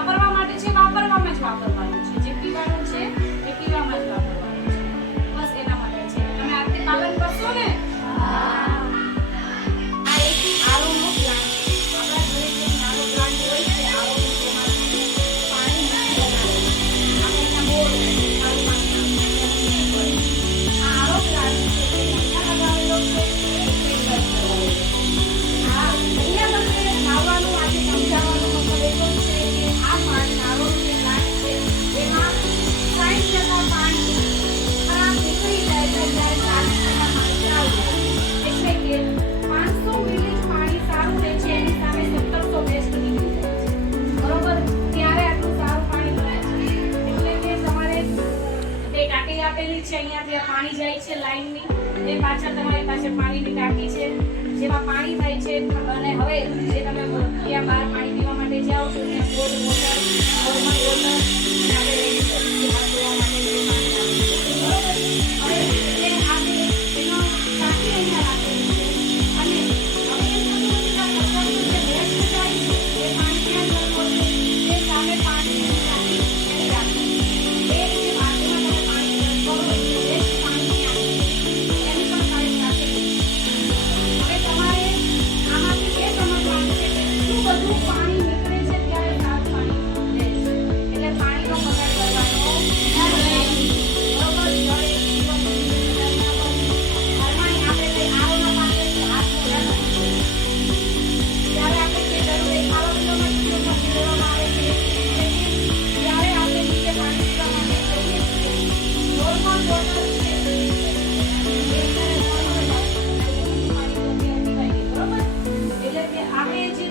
વાપરવા માટે છે, વાપરવામાં જ વાપરવાનું છે. જે પીવાનું છે એ પીવામાં જ વાપરવાનું છે. બસ એના માટે છે. તમે આ રીતે પાલન કરશો ને? આ એક આરોનો પ્લાન્ટ છે. આપણા ઘરે જે નાનો પ્લાન્ટ હોય છે આરોનો, તેમાંથી પાણી નથી બનાવવાનું. આપણે ત્યાં બોર હોય છે, સારું પાણી આવે છે. આ આરો પ્લાન્ટ છે તે અહીંયા લગાવેલો છે. હા, અહીંયા તમને લાવવાનું આજે સમજાવવાનું મતલબ એટલો જ છે કે આ પાણી આરોનો જે પ્લાન્ટ છે એમાં 60% પાણી ખરાબ નીકળી જાય છે જ્યારે 40% પાણી ચાલુ હોય. એટલે કે 500 મિલી જ પાણી સારું રહે છે, એની સામે 1700 વેસ્ટ નીકળી જાય છે. બરોબર? ત્યારે આટલું સારું પાણી મળે છે. એટલે કે તમારે તે ટાંકી આપેલી છે, અહીંયાથી આ પાણી જાય છે લાઈનની, એ પાછળ તમારી પાસે પાણીની ટાંકી છે જેમાં પાણી થાય છે. અને હવે જે તમે ત્યાં બહાર પાણી પીવા માટે જાઓ છો ત્યાં કોલ્ડ વોટર, નોર્મલ વોટર અને આપણે રેડી કરીએ હાથ ધોવા માટે જે પાણી આવે છે. બરોબર? હવે એટલે આપણે એનો ટાંકી અહીંયા રાખેલી છે. અને હવે એમ થતું નથી કે આ કચરાનું જે વેસ્ટ જાય છે એ પાણી ક્યાં જતો છે, તે સામે પાણીની ટાંકી એની રાખી. એ રીતે બાથરૂમમાં તમે પાણી કરો એટલે વેસ્ટ પાણી ક્યાં છે એની પણ કાળજી રાખેલી છે. હવે તમારે આમાંથી એ સમજવાનું છે કે શું બધું પાણી નીકળે છે ત્યારે સાફ પાણી રહે છે. એટલે પાણીનો બગાડ કરવાનો નથી. બરોબર? જળ એક જીવનનું જિમ્મેદારી ન બનવી. ઘરમાં આપણે કંઈ આરોના પાસે હાથ મોઢા નથી ધોવા. જ્યારે આપણે જે જરૂરી ખાવા પીવા માટે ઉપયોગમાં લેવામાં આવે છે એટલે કે જ્યારે આપણે નીચે પાણી પીવા માટે જઈએ છીએ નોર્મલ વોટર છે એ અત્યારે નોર્મલ જ આવે છે. પાણી તો અત્યારે પીવાય નહીં. બરોબર? એટલે કે આપણે જે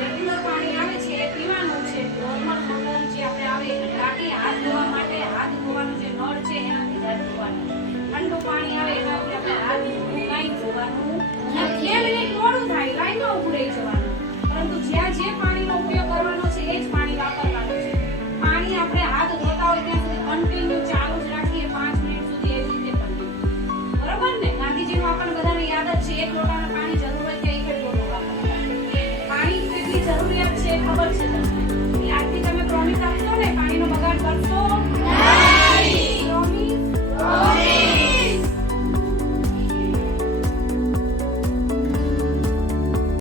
રેગ્યુલર પાણી આવે છે એ પીવાનું છે. નોર્મલ વોટર જે આપણે આવે ટાંકી હાથ ધોવા માટે, હાથ ધોવાનું જે નળ છે એનાથી જ હાથ ધોવાના. ઠંડુ પાણી આવે એનાથી આપણે હાથ ધોવું કાંઈ ધોવાનું નથી. 2 મિનિટ મોડું થાય લાઈનમાં ઊભું રહી જવાનું. પરંતુ જ્યાં જે પાણીનો ઉપયોગ કરવાનો છે એ જ પાણી વાપરવાનું છે. પાણી આપણે હાથ ધોતા હોય ત્યાં સુધી કન્ટિન્યુ ચાલુ જ રાખીએ 5 મિનિટ સુધી એવી રીતે કરીએ. બરોબર ને? ગાંધીજીનું આપણને બધાને યાદ જ છે, 1 લોટાનું પાણી જરૂર હોય ત્યાં 1 જ લોટો વાપરતા. પાણી કેટલી જરૂરિયાત છે એ ખબર છે તમને. એટલે આજથી તમે પ્રોમિસ આપશો ને પાણીનો બગાડ કરશો